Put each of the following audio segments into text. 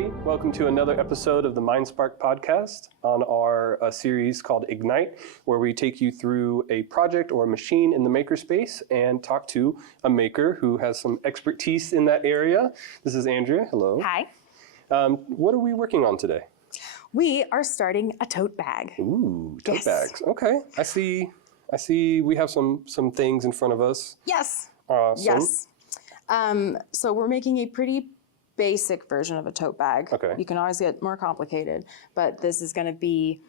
everybody. Welcome to another episode of the MindSpark podcast on our series called Ignite, where we take you through a project or a machine in the makerspace and talk to a maker who has some expertise in that area. This is Andrea. Hello. Hi. What are we working on today? We are starting a tote bag. Ooh, tote bags. Okay. I see we have some things in front of us. Yes. Awesome. Yes. So we're making a pretty basic version of a tote bag. Okay. You can always get more complicated, but this is going to be,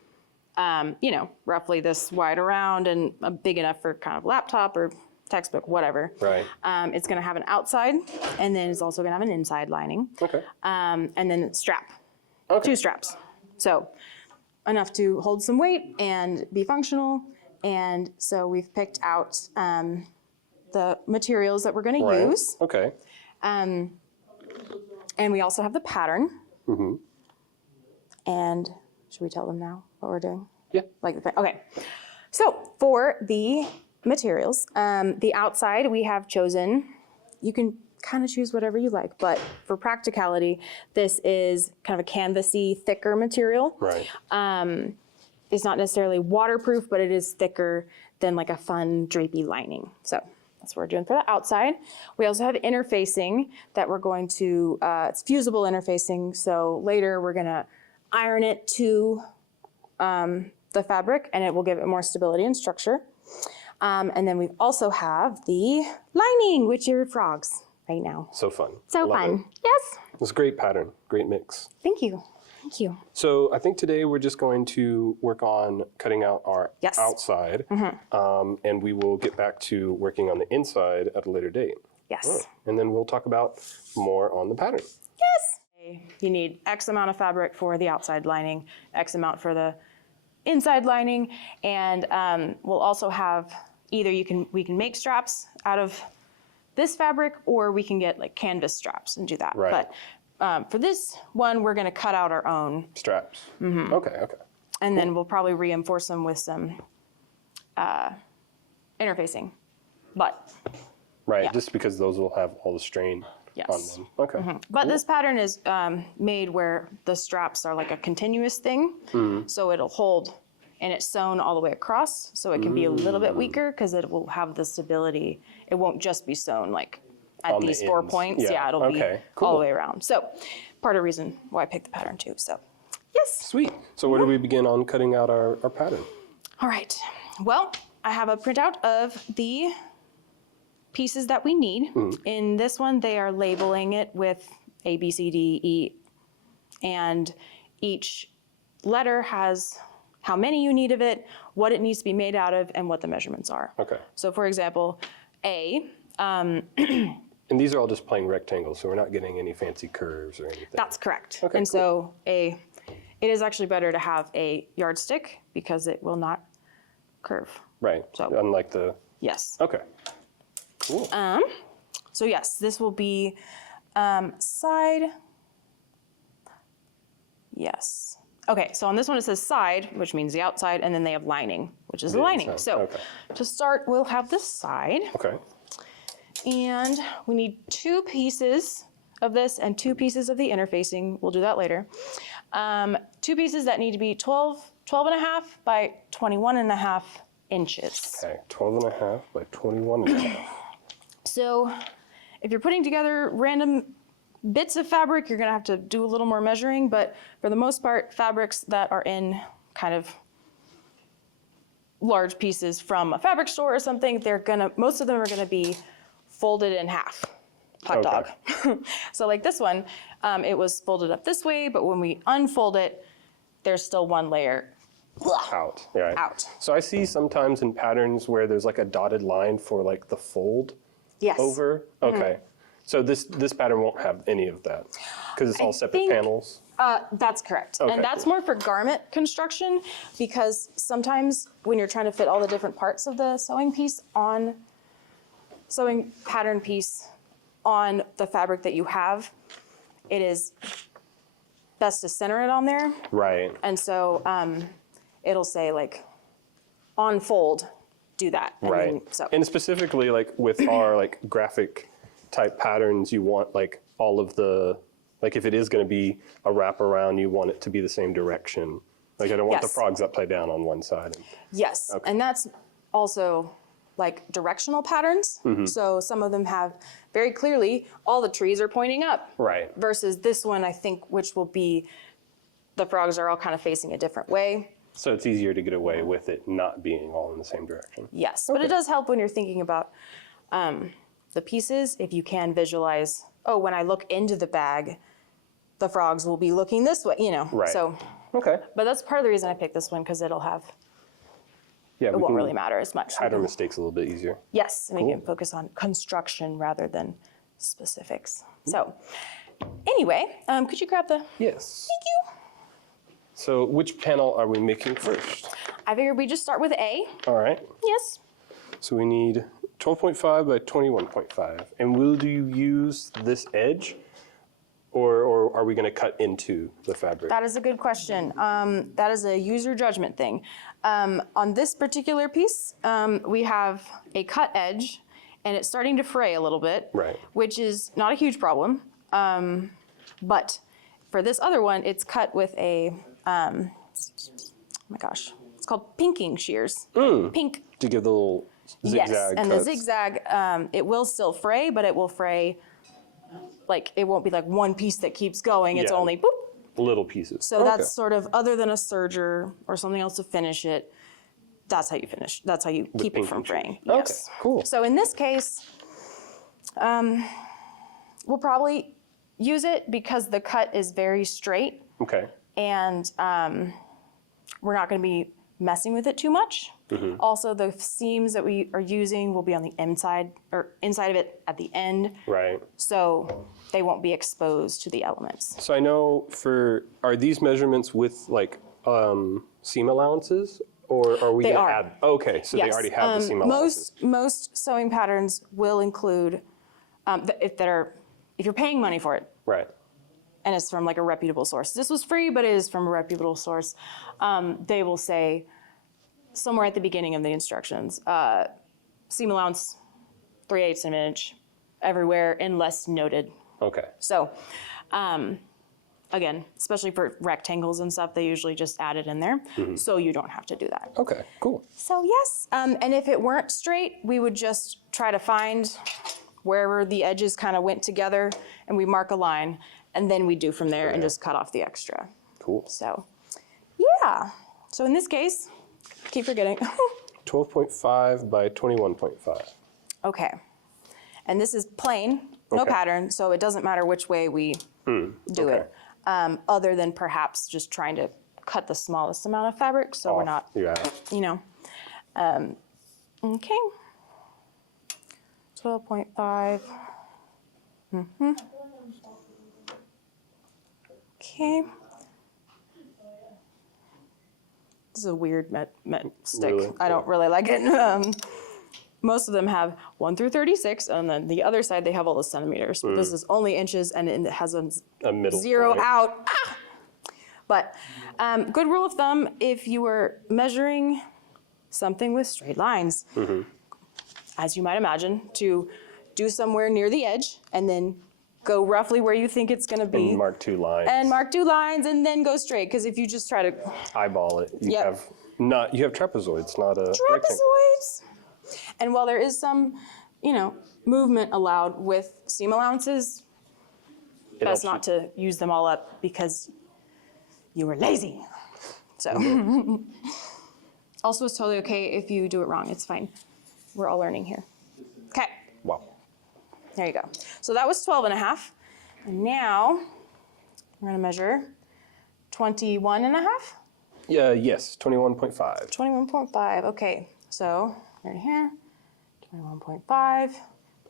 roughly this wide around and big enough for kind of laptop or textbook, whatever. Right. It's going to have an outside, and then it's also going to have an inside lining. Okay. And then a strap. Okay. 2 straps. So enough to hold some weight and be functional. And so we've picked out the materials that we're going to use. Okay. And we also have the pattern. Mm-hmm. And should we tell them now what we're doing? Yeah. Okay. So for the materials, the outside we have chosen, you can kind of choose whatever you like, but for practicality, this is kind of a canvasy, thicker material. Right. It's not necessarily waterproof, but it is thicker than like a fun drapey lining. So that's what we're doing for the outside. We also have interfacing that we're going to, it's fusible interfacing. So later we're gonna iron it to the fabric and it will give it more stability and structure. And then we also have the lining, which are frogs right now. So fun. So fun. Yes. It's a great pattern, great mix. Thank you. Thank you. So I think today we're just going to work on cutting out our outside, and we will get back to working on the inside at a later date. Yes. Right. And then we'll talk about more on the pattern. Yes. You need X amount of fabric for the outside lining, X amount for the inside lining, and we'll also have either we can make straps out of this fabric, or we can get like canvas straps and do that. Right. But for this one, we're going to cut out our own straps. Mm-hmm. Okay. And then we'll probably reinforce them with some interfacing. But right, just because those will have all the strain on them. Okay. But this pattern is made where the straps are like a continuous thing, so it'll hold, and it's sewn all the way across, so it can be a little bit weaker because it will have the stability. It won't just be sewn like at on these the 4 ends. points. Yeah, it'll be all the way around. So part of the reason why I picked the pattern too. So yes. Sweet. So where do we begin on cutting out our pattern? All right. Well, I have a printout of the pieces that we need. In this one, they are labeling it with A, B, C, D, E, and each letter has how many you need of it, what it needs to be made out of, and what the measurements are. Okay. So for example, A, and these are all just plain rectangles, so we're not getting any fancy curves or anything. That's correct. Okay, and so it is actually better to have a yardstick because it will not curve. Right, So unlike the... yes. Okay, cool. So yes, this will be side. Yes. Okay, so on this one it says side, which means the outside, and then they have lining, which is the lining. Inside. So to start, we'll have the side. Okay. And we need 2 pieces of this and 2 pieces of the interfacing. We'll do that later. 2 pieces that need to be 12 and a half by 21 and a half inches. Okay, 12 and a half by 21 and a half. So if you're putting together random bits of fabric, you're gonna have to do a little more measuring, but for the most part, fabrics that are in kind of large pieces from a fabric store or something, most of them are gonna be folded in half. Hot dog. So like this one, it was folded up this way, but when we unfold it, there's still one layer out. Right. Out. So I see sometimes in patterns where there's like a dotted line for like the fold over. Okay. So this pattern won't have any of that because it's all separate panels. That's correct. Okay, and that's more for garment construction, because sometimes when you're trying to fit all the different parts of the sewing pattern piece on the fabric that you have, it is best to center it on there. Right. And so it'll say like on fold, do that. Right. And specifically like with our like graphic type patterns, you want like all of the Like if it is going to be a wraparound, you want it to be the same direction. Like I don't want the Yes. frogs upside down on one side. Yes, and that's also like directional patterns. So some of them have very clearly all the trees are pointing up. Right. Versus this one, I think, which will be the frogs are all kind of facing a different way. So it's easier to get away with it not being all in the same direction. Yes, but it does help when you're thinking about the pieces. If you can visualize, oh, when I look into the bag, the frogs will be looking this way, you know. Right. So, Okay. but that's part of the reason I picked this one, because it'll have, Yeah, it won't really matter as much. hide our mistakes a little bit easier. Yes, and we can focus on construction rather than specifics. So, anyway, could you grab the, Yes. thank you. So which panel are we making first? I figured we just start with A. All right. Yes. So we need 12.5 by 21.5. And will you use this edge? Or are we going to cut into the fabric? That is a good question. That is a user judgment thing. On this particular piece, we have a cut edge, and it's starting to fray a little bit, Right. which is not a huge problem. But for this other one, it's cut with a, oh my gosh, it's called pinking shears. Pink. To give the little zigzag Yes, and cuts. the zigzag, it will still fray, but it will fray, like, it won't be like one piece that keeps going. It's Yeah. only boop. Little pieces. So that's sort of, other than a serger or something else to finish it, that's how you finish. That's how you keep it from pinking fraying. shears. Yes. Okay, cool. So in this case, we'll probably use it because the cut is very straight, Okay. and we're not going to be messing with it too much. Also, the seams that we are using will be on the inside or inside of it at the end, Right. so they won't be exposed to the elements. So I know are these measurements with like seam allowances? Or are we They going to are. add? Okay, so they already have the seam allowances. Most sewing patterns will include, if you're paying money for it, Right. and it's from like a reputable source. This was free, but it is from a reputable source. They will say somewhere at the beginning of the instructions, seam allowance 3/8 of an inch everywhere unless noted. Okay. So, again, especially for rectangles and stuff, they usually just add it in there, so you don't have to do that. Okay, cool. So yes, and if it weren't straight, we would just try to find wherever the edges kind of went together, and we mark a line, and then we do from there and just cut off the extra. Cool. So, yeah. So in this case, keep forgetting. 12.5 by 21.5. Okay. And this is plain, no Okay. pattern, so it doesn't matter which way we do okay. it, other than perhaps just trying to cut the smallest amount of fabric, so we're not, Yeah. you know. Okay. 12.5. Okay. This is a weird met stick. Really? I don't really like it. Most of them have 1 through 36, and then the other side they have all the centimeters. But this is only inches, and it has a middle 0 point. out. Ah! But good rule of thumb, if you were measuring something with straight lines, as you might imagine, to do somewhere near the edge, and then go roughly where you think it's going to be. And mark 2 lines. And mark 2 lines, and then go straight. Because if you just try to eyeball it. You Yep. have trapezoids, not a rectangle. trapezoids. And while there is some, movement allowed with seam allowances, It best helps not to use them all up because you were lazy. So, also it's totally okay if you do it wrong. It's fine. We're all learning here. Okay, Wow. there you go. So that was 12.5. And now we're gonna measure 21.5. Yeah. Yes. 21.5. 21.5, okay. So right here, 21.5.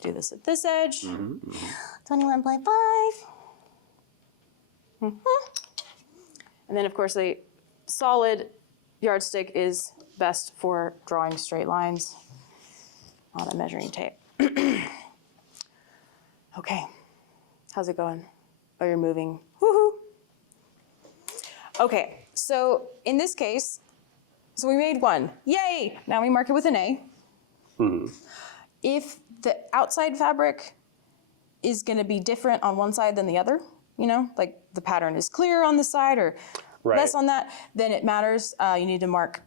Do this at this edge. 21.5. And then of course a solid yardstick is best for drawing straight lines on a measuring tape. Okay, how's it going? Oh, you're moving. Woohoo! Okay, so in this case, so we made one. Yay! Now we mark it with an A. If the outside fabric is going to be different on one side than the other, you know, like the pattern is clear on the side or less on that, then it matters. You need to mark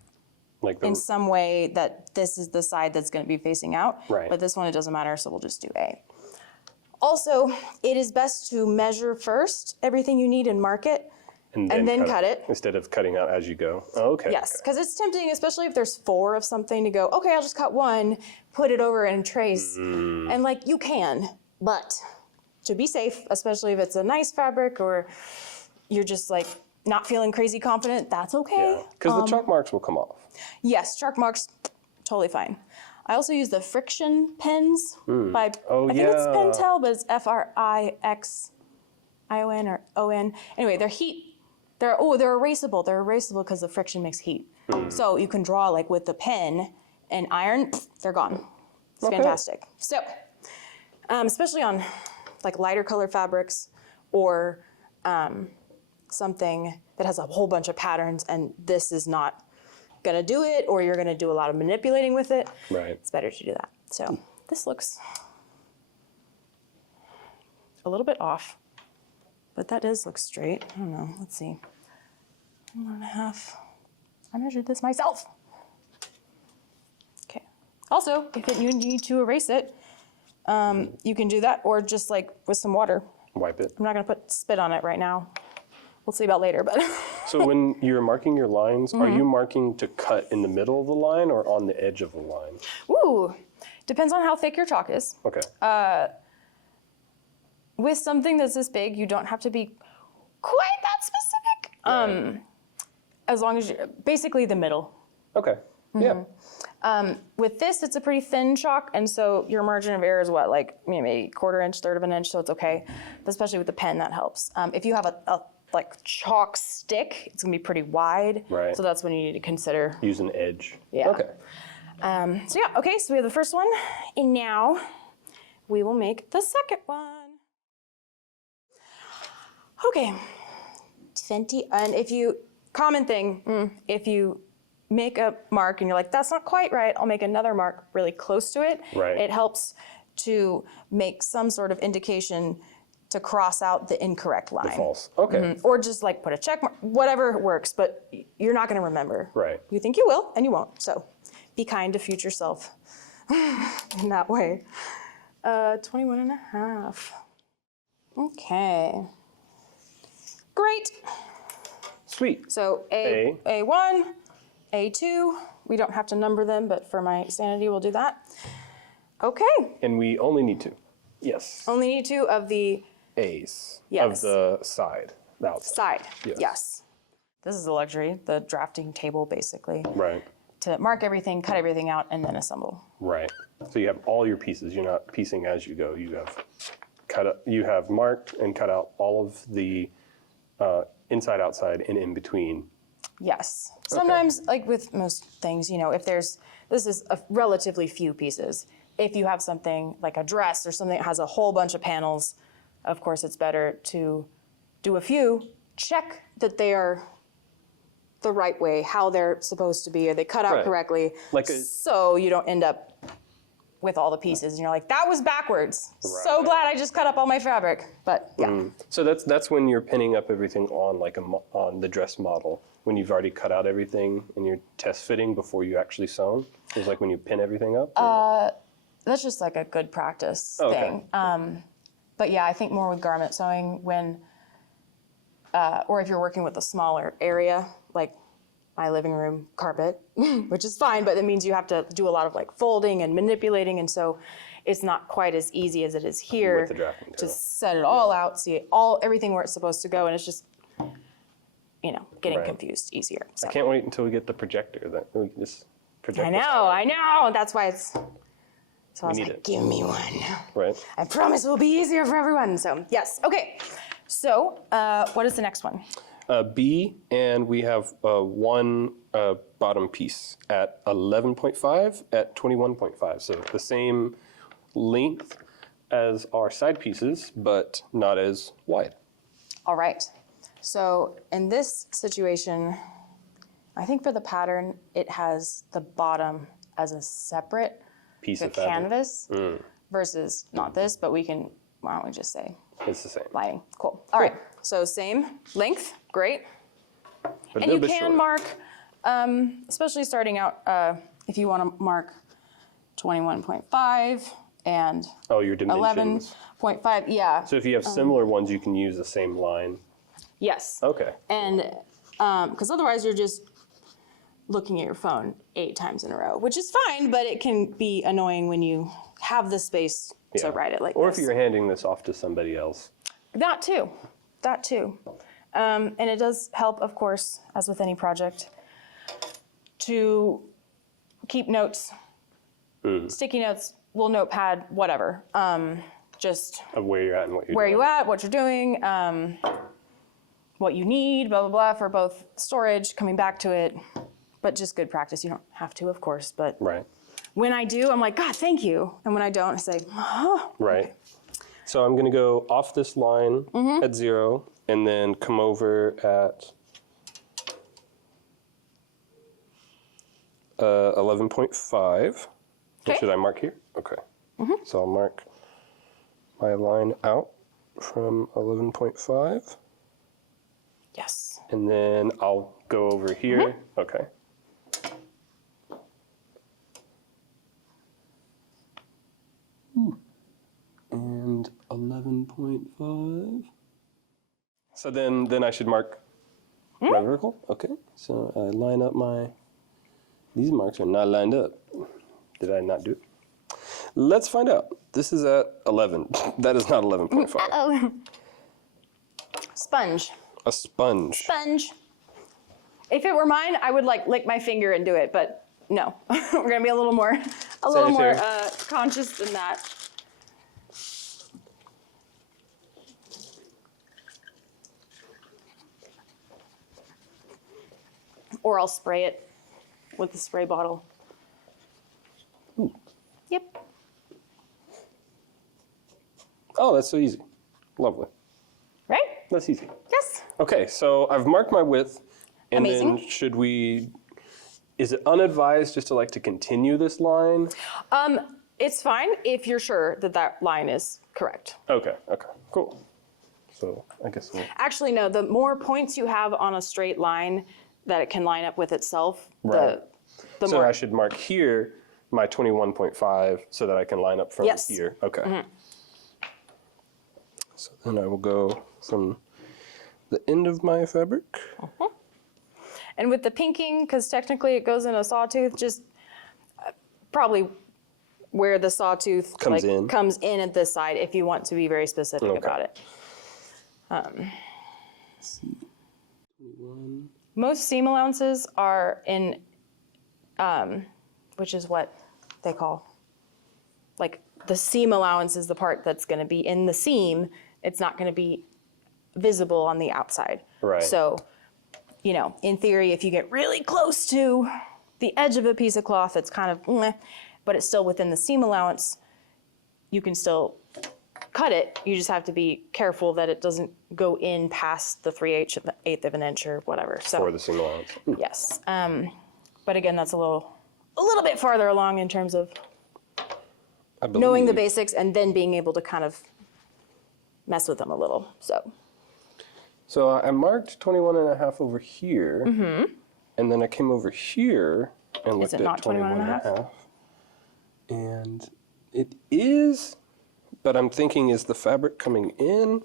like in some way that this is the side that's going to be facing out. Right. But this one, it doesn't matter, so we'll just do A. Also, it is best to measure first everything you need and mark it, and then cut it. Instead of cutting out as you go. Oh, okay. Yes, because it's tempting, especially if there's 4 of something, to go, okay, I'll just cut one, put it over and trace. And like, you can, but to be safe, especially if it's a nice fabric or you're just like not feeling crazy confident, that's okay. Yeah, because the chalk marks will come off. Yes, chalk marks, totally fine. I also use the friction pens by, I think it's Pentel, but it's Frixion or ON. Anyway, they're erasable. They're erasable because the friction makes heat. So you can draw like with the pen and iron, they're gone. It's fantastic. So, especially on like lighter color fabrics or something that has a whole bunch of patterns and this is not gonna do it, or you're gonna do a lot of manipulating with it, it's better to do that. So this looks a little bit off, but that does look straight. I don't know, let's see. 1.5. I measured this myself. Okay. Also, if you need to erase it, you can do that, or just like with some water. Wipe it. I'm not gonna put spit on it right now. We'll see about later, but. So when you're marking your lines, are you marking to cut in the middle of the line or on the edge of the line? Ooh, depends on how thick your chalk is. Okay. With something that's this big, you don't have to be quite that specific. As long as you're basically the middle. Okay. Yeah. With this, it's a pretty thin chalk, and so your margin of error is what, like maybe 1/4 inch, 1/3 of an inch, so it's okay. But especially with the pen, that helps. If you have a like chalk stick, it's gonna be pretty wide. Right. So that's when you need to consider. Use an edge. Yeah. Okay. So yeah, okay, so we have the first one, and now we will make the second one. Okay, 20, and if you, common thing, if you make a mark and you're like, that's not quite right, I'll make another mark really close to it. Right. It helps to make some sort of indication to cross out the incorrect line. The false. Okay. Or just like put a check mark, whatever works, but you're not gonna remember. Right. You think you will, and you won't. So be kind to future self in that way. 21.5. Okay. Great. Sweet. So A1, A2, we don't have to number them, but for my sanity, we'll do that. Okay. And we only need 2. Yes. Only need 2 of the A's. Yes. Of the side. The outside. side. Yes. This is a luxury, the drafting table, basically. Right. To mark everything, cut everything out, and then assemble. Right. So you have all your pieces. You're not piecing as you go. You have marked and cut out all of the inside, outside, and in between. Yes. Sometimes, like with most things, you know, if this is a relatively few pieces. If you have something like a dress or something that has a whole bunch of panels, of course it's better to do a few, check that they are the right way, how they're supposed to be, are they cut out correctly, so you don't end up with all the pieces and you're like, that was backwards. Right. So glad I just cut up all my fabric, but yeah. So that's when you're pinning up everything on on the dress model, when you've already cut out everything and you're test fitting before you actually sewn. It's like when you pin everything up? That's just like a good practice thing. Okay. But yeah, I think more with garment sewing when, or if you're working with a smaller area, like my living room carpet, which is fine, but it means you have to do a lot of like folding and manipulating, and so it's not quite as easy as it is here with the drafting to tool. set it all out, see everything where it's supposed to go, and it's just, you know, getting confused easier. So. I can't wait until we get the projector. That we can just project. I know. That's why it's. So I was like, give me one. Right. I promise it will be easier for everyone. So yes, okay. So what is the next one? B, and we have one bottom piece at 11.5 at 21.5. So the same length as our side pieces, but not as wide. All right. So in this situation, I think for the pattern, it has the bottom as a separate Piece the of fabric. canvas versus not this, but we can, why don't we just say It's the same. lining. Cool. All right. So same length. Great. But a And little you bit can shorter. mark, especially starting out, if you want to mark 21.5 and Oh, your dimensions. 11.5. Yeah. So if you have similar ones, you can use the same line. Yes. Okay. And because otherwise you're just looking at your phone 8 times in a row, which is fine, but it can be annoying when you have the space to write it like or this. if you're handing this off to somebody else. That too. That too. And it does help, of course, as with any project, to keep notes, sticky notes, little notepad, whatever. Just Of where you're at and what you're where doing. you at, what you're doing, what you need, blah, blah, blah, for both storage, coming back to it. But just good practice. You don't have to, of course, but Right. when I do, I'm like, God, thank you. And when I don't, I say, oh. Right. So I'm going to go off this line at 0 and then come over at 11.5. Okay. Should I mark here? Okay. So I'll mark my line out from 11.5. Yes. And then I'll go over here. Okay. And 11.5. So then I should mark my vertical. Okay. So I line up my. These marks are not lined up. Did I not do it? Let's find out. This is at 11. That is not 11.5. Oh. Sponge. A sponge. Sponge. If it were mine, I would like lick my finger and do it, but no. We're gonna be a little more Sanitary. conscious than that. Or I'll spray it with the spray bottle. Yep. Oh, that's so easy. Lovely. Right? That's easy. Yes. Okay, so I've marked my width. And Amazing. then should we, is it unadvised just to like to continue this line? It's fine if you're sure that that line is correct. Okay, cool. So I guess we'll, Actually, no, the more points you have on a straight line that it can line up with itself, Right. the so more. I should mark here my 21.5 so that I can line up from Yes. here. Okay. So then I will go from the end of my fabric. And with the pinking, because technically it goes in a sawtooth, just probably where the sawtooth Comes in. comes in at this side if you want to be very specific Okay. about it. Let's see. 21. Most seam allowances are in, which is what they call, like the seam allowance is the part that's going to be in the seam. It's not going to be visible on the outside. Right. So, you know, in theory, if you get really close to the edge of a piece of cloth, it's kind of, but it's still within the seam allowance, you can still cut it. You just have to be careful that it doesn't go in past the 3/8 of an inch or whatever. So, For the seam allowance. yes. But again, that's a little bit farther along in terms of I believe. knowing the basics and then being able to kind of mess with them a little. So I marked 21.5 over here, and then I came over here and looked it at not 21.5. And it is, but I'm thinking, is the fabric coming in?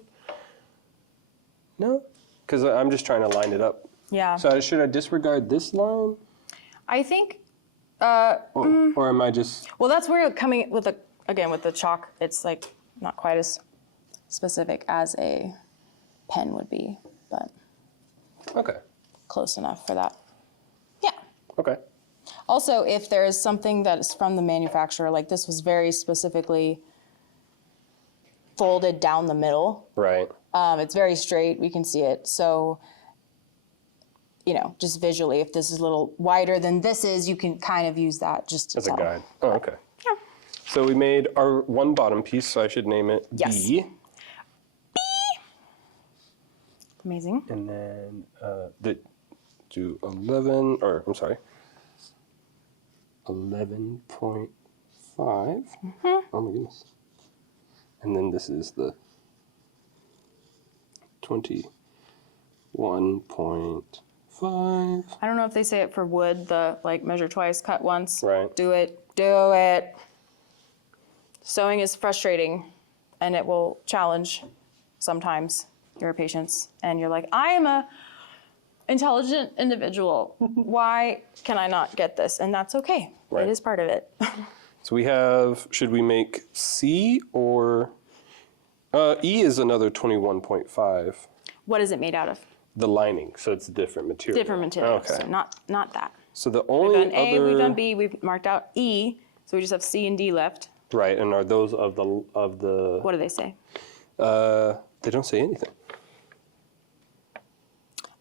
No, because I'm just trying to line it up. Yeah. So should I disregard this line, I think, or am I just? well, that's where you're coming with with the chalk, it's like not quite as specific as a pen would be, but Okay. close enough for that. Yeah. Okay. Also, if there is something that is from the manufacturer, like this was very specifically folded down the middle. Right. It's very straight, we can see it. So, you know, just visually, if this is a little wider than this is, you can kind of use that just to As a tell. guide. Oh, okay. Yeah. So we made our one bottom piece, so I should name it Yes. B. Amazing. And then do 11, or I'm sorry, 11.5. Oh my goodness. And then this is the 21.5. I don't know if they say it for wood, the like measure twice, cut once. Right. Do it. Do it. Sewing is frustrating and it will challenge sometimes your patience. And you're like, I am a intelligent individual. Why can I not get this? And that's okay. Right. It is part of it. So we have, should we make C or, E is another 21.5. What is it made out of? The lining, so it's a different material. Different material, Okay. so not that. So the We've only done A, other, we've done B, we've marked out E, so we just have C and D left. right, and are those of the What do they say? they don't say anything.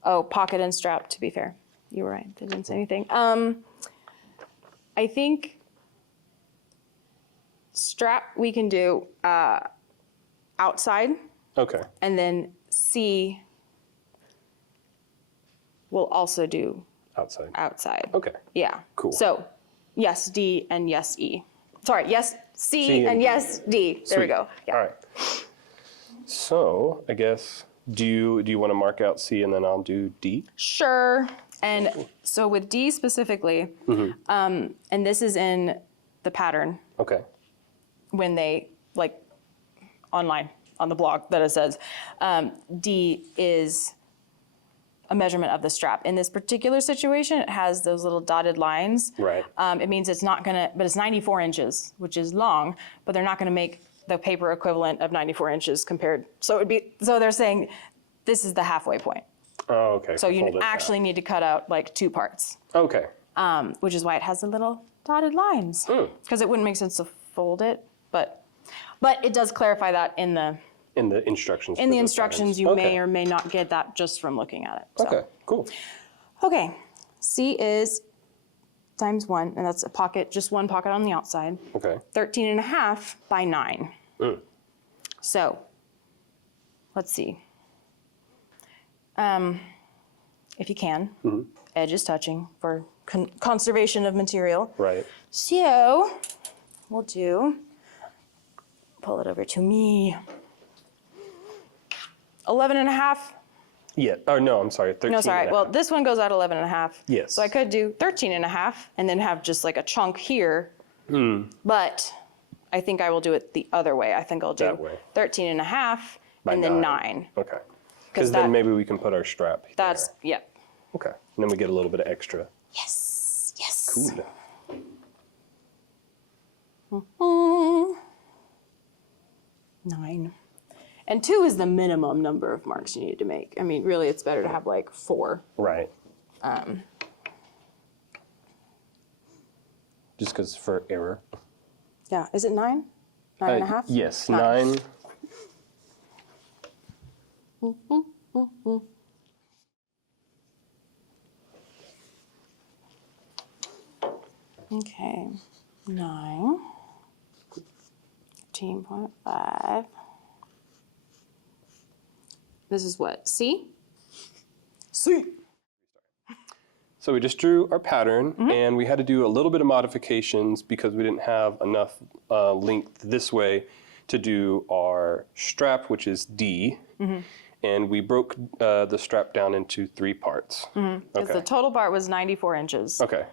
Oh, pocket and strap, to be fair. You were right, they didn't say anything. I think strap we can do outside, Okay. and then C we'll also do Outside. outside. Okay. Yeah. Cool. So yes, D and yes, E. Sorry, yes, C, C and and D. yes, D. There we Sweet. go. Yeah. All right. So I guess, do you want to mark out C and then I'll do D? Sure. And so with D specifically, and this is in the pattern Okay. when they, like, online, on the blog that it says, D is a measurement of the strap. In this particular situation, it has those little dotted lines. Right. It means it's not gonna, but it's 94 inches, which is long, but they're not gonna make the paper equivalent of 94 inches compared. So it would be, so they're saying this is the halfway point. Oh, okay. So you fold it in half. actually need to cut out like 2 parts, Okay. which is why it has the little dotted lines. Because it wouldn't make sense to fold it, but it does clarify that in the instructions. in for the those instructions. patterns. You Okay. may or may not get that just from looking at it. So. Okay. Cool. Okay, C is times 1, and that's a pocket, just 1 pocket on the outside. Okay. 13.5 by 9. So, let's see. If you can, edges touching for conservation of material. Right. So, we'll do, pull it over to me, 11.5. Yeah. Oh no, I'm sorry. 13. No, sorry. Well, this one goes out 11.5. Yes. So I could do 13.5 and then have just like a chunk here. But I think I will do it the other way. I think I'll do That way. 13.5 By and then 9. Okay. Because that- then maybe we can put our strap here. That's, yep. Okay. And then we get a little bit of extra. Yes, yes. Cool. 9. And 2 is the minimum number of marks you need to make. I mean, really, it's better to have like 4. Right. Just because for error. Yeah, is it 9? 9.5? Yes, 9. 9. Okay, 9. 13.5. This is what, C? C. So we just drew our pattern, and we had to do a little bit of modifications because we didn't have enough length this way to do our strap, which is D. And we broke the strap down into 3 parts. Because the total part was 94 inches. Okay.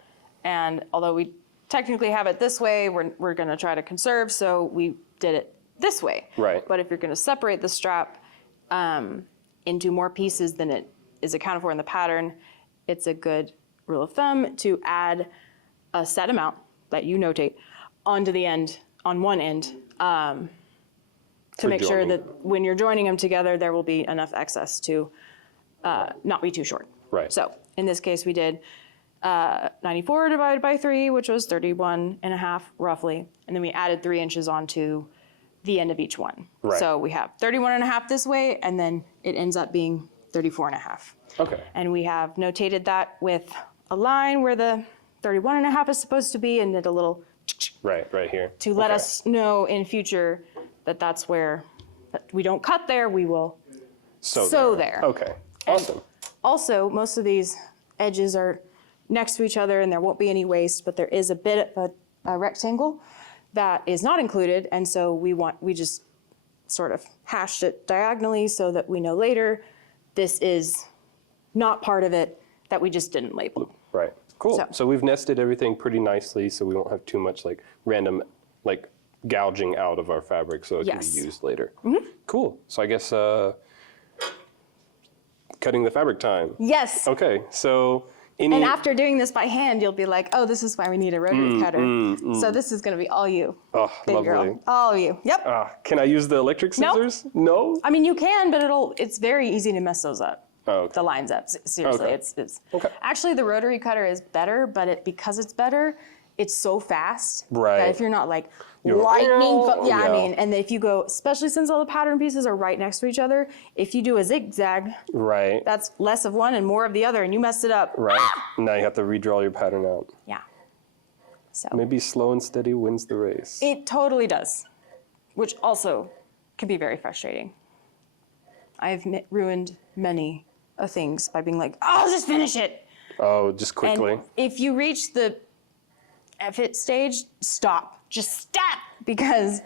And although we technically have it this way, we're going to try to conserve, so we did it this way. Right. But if you're going to separate the strap into more pieces than it is accounted for in the pattern, it's a good rule of thumb to add a set amount that you notate onto the end, on one end, to make sure joining. that when you're joining them together, there will be enough excess to not be too short. Right. So in this case, we did 94 divided by 3, which was 31.5 roughly. And then we added 3 inches onto the end of each one. Right. So we have 31.5 this way, and then it ends up being 34.5. Okay. And we have notated that with a line where the 31.5 is supposed to be, and did a little Right here. to let Okay. us know in future that that's where, that we don't cut there, we will sew there. Okay. Awesome. Also, most of these edges are next to each other and there won't be any waste, but there is a bit of a rectangle that is not included, and so we just sort of hashed it diagonally so that we know later this is not part of it that we just didn't label. Right. Cool. So we've nested everything pretty nicely, so we won't have too much like random like gouging out of our fabric, so it can be used later. Cool. So I guess cutting the fabric time. Yes. Okay. So and after doing this by hand, you'll be like, oh, this is why we need a rotary cutter. So this is going to be all you. Oh, big lovely. girl. All you. Yep. Can I use the electric scissors? No. I mean, you can, but it's very easy to mess those up. Oh, okay. The lines up. Seriously, Okay. it's Okay. Actually, the rotary cutter is better, but because it's better, it's so fast Right. that if you're not like You're lightning, yeah. I mean, and if you go, especially since all the pattern pieces are right next to each other, if you do a zigzag, Right. that's less of one and more of the other, and you messed it up. Right. Now you have to redraw your pattern out. Yeah. So Maybe slow and steady wins the race. it totally does, which also can be very frustrating. I've ruined many things by being like, oh, just finish it. Oh, just quickly. And if you reach the F-it stage, stop. Just stop, because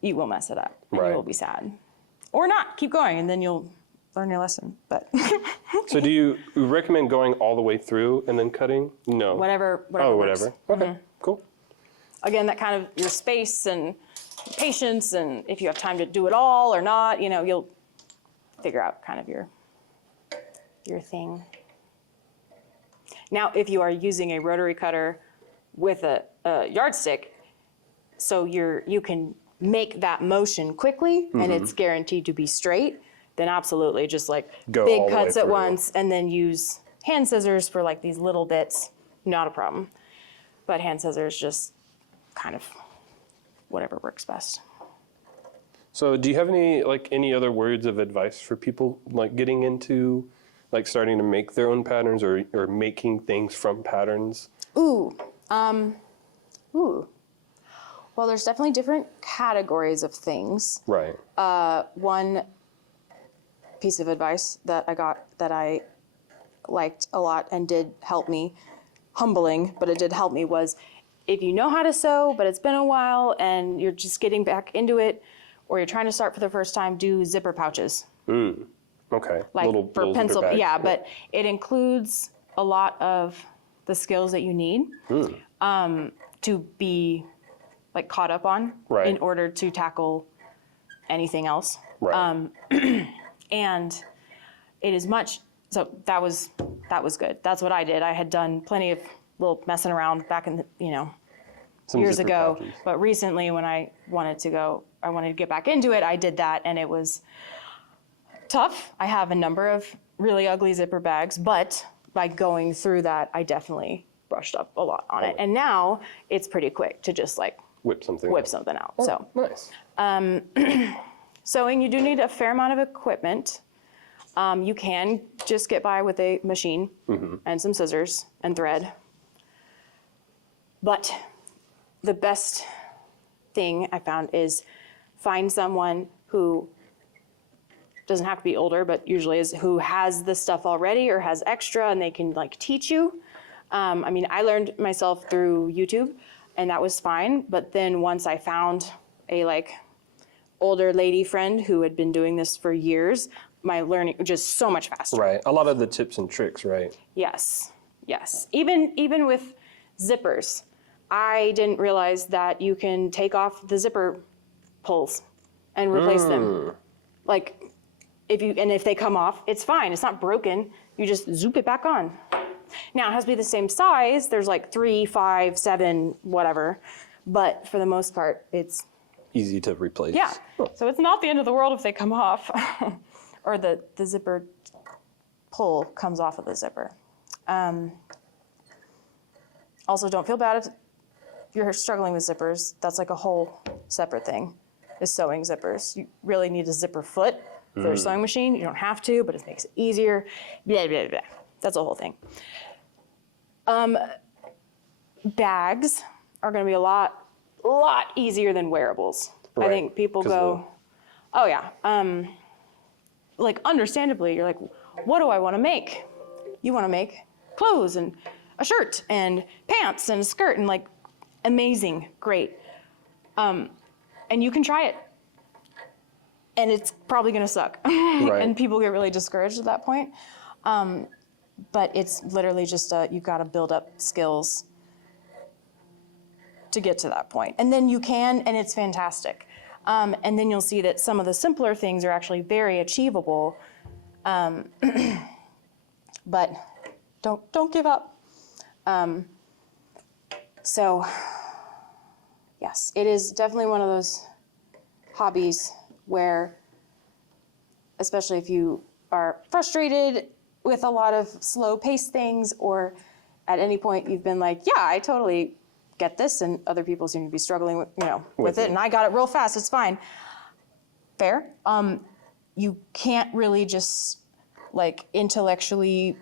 you will mess it up and Right. you will be sad. Or not, keep going, and then you'll learn your lesson. But So do you recommend going all the way through and then cutting? No. whatever Oh, works. whatever. Okay, cool. Again, that kind of your space and patience, and if you have time to do it all or not, you'll figure out kind of your thing. Now, if you are using a rotary cutter with a yardstick, so you can make that motion quickly and it's guaranteed to be straight, then absolutely just like Go all big the way cuts at through. once and then use hand scissors for like these little bits, not a problem. But hand scissors just kind of whatever works best. So do you have any other words of advice for people like getting into like starting to make their own patterns or making things from patterns? Ooh. Well, there's definitely different categories of things. Right. One piece of advice that I got that I liked a lot and did help me, humbling, but it did help me, was if you know how to sew, but it's been a while and you're just getting back into it, or you're trying to start for the first time, do zipper pouches. Okay. Like little for zipper pencil, bags. yeah, but it includes a lot of the skills that you need to be like caught up on Right. in order to tackle anything else. Right. And it is much, so that was good. That's what I did. I had done plenty of little messing around back in the, Some years zipper ago. pouches. But recently when I wanted to get back into it, I did that and it was tough. I have a number of really ugly zipper bags, but by going through that, I definitely brushed up a lot on it. And now it's pretty quick to just like Whip something. whip out. something out. Oh, So nice. sewing, you do need a fair amount of equipment. You can just get by with a machine and some scissors and thread. But the best thing I found is find someone who doesn't have to be older, but usually is who has the stuff already or has extra and they can like teach you. I mean, I learned myself through YouTube and that was fine. But then once I found a like older lady friend who had been doing this for years, my learning was just so much faster. Right. A lot of the tips and tricks, right? Yes, yes. Even with zippers, I didn't realize that you can take off the zipper pulls and replace them. Like, if they come off, it's fine. It's not broken. You just zoop it back on. Now it has to be the same size. There's like 3, 5, 7, whatever. But for the most part, it's Easy to replace. yeah. So it's not the end of the world if they come off, or the zipper pull comes off of the zipper. Also, don't feel bad if you're struggling with zippers. That's like a whole separate thing, is sewing zippers. You really need a zipper foot for a sewing machine. You don't have to, but it makes it easier. Blah, blah, blah. That's a whole thing. Bags are going to be a lot easier than wearables. Right. I think people 'Cause go, oh yeah. Like understandably, you're like, what do I want to make? You want to make clothes and a shirt and pants and a skirt and like amazing, great. And you can try it. and it's probably going to suck. Right. And people get really discouraged at that point. But it's literally just you've got to build up skills to get to that point. And then you can, and it's fantastic. And then you'll see that some of the simpler things are actually very achievable. But don't give up. So yes, it is definitely one of those hobbies where, especially if you are frustrated with a lot of slow-paced things, or at any point you've been like, yeah, I totally get this, and other people seem to be struggling with, with it, and I got it real fast, it's fine. Fair. You can't really just like intellectually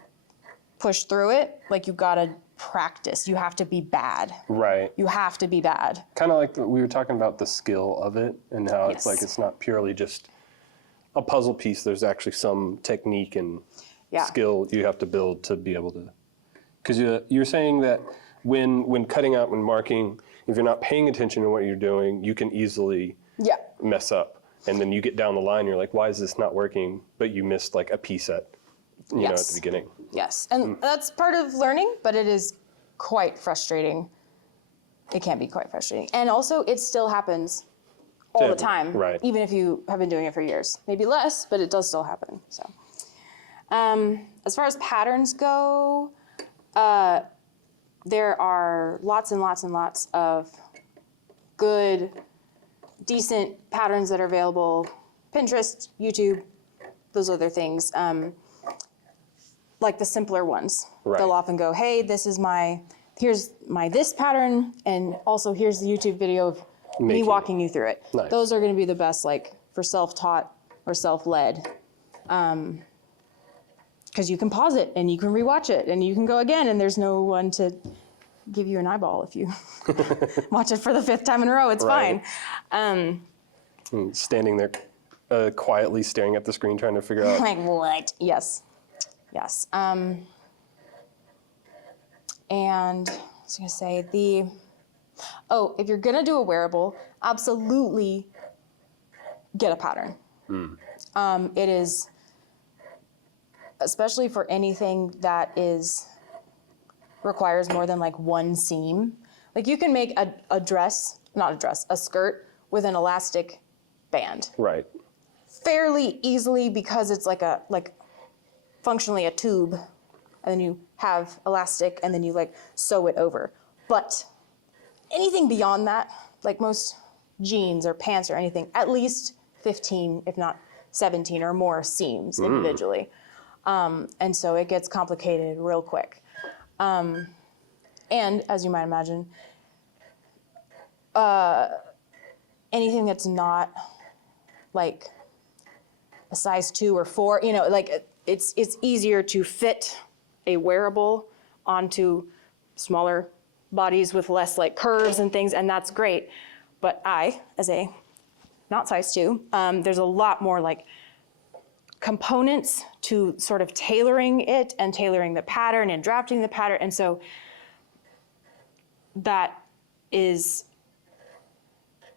push through it. Like, you've got to practice. You have to be bad. Right. You have to be bad. Kind of like we were talking about the skill of it, and how it's Yes. like it's not purely just a puzzle piece. There's actually some technique and skill you have to build to be able to. Because you're saying that when cutting out, when marking, if you're not paying attention to what you're doing, you can easily mess up. And then you get down the line, you're like, why is this not working? But you missed like a piece at the beginning. Yes, and that's part of learning, but it is quite frustrating. It can be quite frustrating. And also, it still happens all the time, right? Even if you have been doing it for years. Maybe less, but it does still happen. So, as far as patterns go, there are lots and lots and lots of good, decent patterns that are available. Pinterest, YouTube, those other things. Like the simpler ones. Right. They'll often go, hey, here's my this pattern, and also here's the YouTube video of me walking you through it. Nice. Those are going to be the best, like, for self-taught or self-led. Because you can pause it, and you can rewatch it, and you can go again, and there's no one to give you an eyeball if you watch it for the 5th time in a row. It's Right. fine. Standing there quietly staring at the screen trying to figure out. Like, what? Yes. Yes. And I was going to say if you're going to do a wearable, absolutely get a pattern. It is, especially for anything that requires more than like one seam. Like, you can make a skirt with an elastic band. Right. Fairly easily, because it's like functionally a tube, and then you have elastic, and then you like sew it over. But anything beyond that, like most jeans or pants or anything, at least 15, if not 17 or more seams individually. And so it gets complicated real quick. And as you might imagine, anything that's not like a size 2 or 4, like it's easier to fit a wearable onto smaller bodies with less like curves and things, and that's great. But as a not size 2, there's a lot more like components to sort of tailoring it and tailoring the pattern and drafting the pattern. And so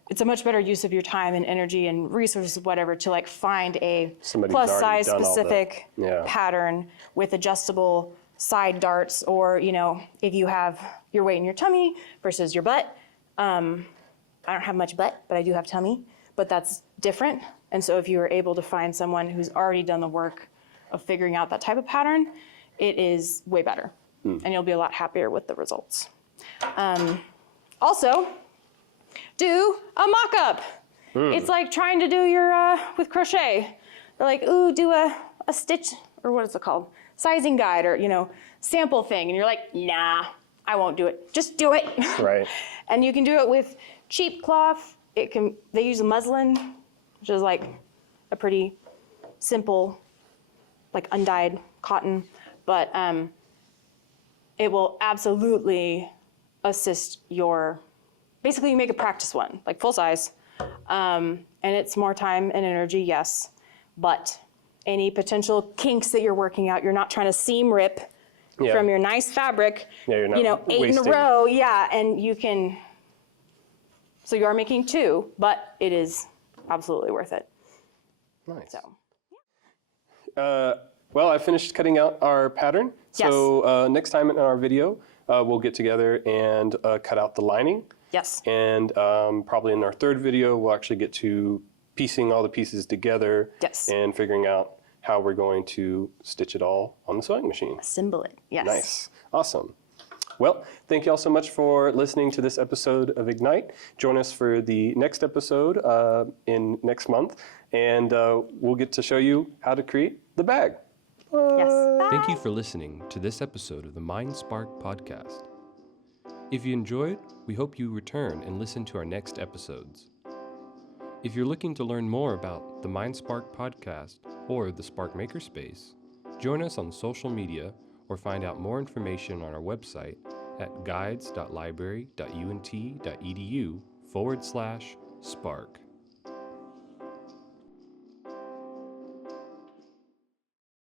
it's a much better use of your time and energy and resources, whatever, to like find a plus size specific pattern with adjustable side darts, or, if you have your weight in your tummy versus your butt. I don't have much butt, but I do have tummy, but that's different. And so if you are able to find someone who's already done the work of figuring out that type of pattern, it is way better. And you'll be a lot happier with the results. Also, do a mock-up. It's like trying to do your, with crochet. They're like, ooh, do a stitch, or what is it called? Sizing guide, or, sample thing. And you're like, nah, I won't do it. Just do it. Right. And you can do it with cheap cloth. They use a muslin, which is like a pretty simple, like undyed cotton, but it will absolutely assist basically you make a practice one, like full size, and it's more time and energy, yes, but any potential kinks that you're working out, you're not trying to seam rip from your nice fabric, you're not 8 in a row, and you can, so you are making 2, but it is absolutely worth it. Nice. So, Well, I finished cutting out our pattern. So next time in our video, we'll get together and cut out the lining. yes. And probably in our third video, we'll actually get to piecing all the pieces together Yes. and figuring out how we're going to stitch it all on the sewing machine. Assemble it. Yes. Nice. Awesome. Well, thank you all so much for listening to this episode of Ignite. Join us for the next episode in next month, and we'll get to show you how to create the bag. Yes. Thank you for listening to this episode of the MindSpark podcast. If you enjoyed, we hope you return and listen to our next episodes. If you're looking to learn more about the MindSpark podcast or the Spark Makerspace, join us on social media or find out more information on our website at guides.library.unt.edu/spark.